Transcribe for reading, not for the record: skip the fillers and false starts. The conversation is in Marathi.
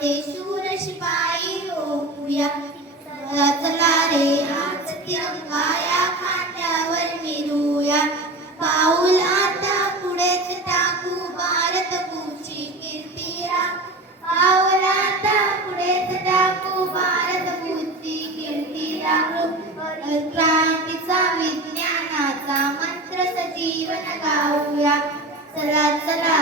ते शूर शिपाई होऊया. चला चला रे आज तिरंगा या खांद्यावर मिरूया. पाऊल आता पुढेच टाकू भारत भूची कीर्ती राखू. पाऊल आता पुढेच टाकू भारत भूची कीर्ती राखू. क्रांतीचा विज्ञानाचा मंत्र सजीवन गाऊया. चला चला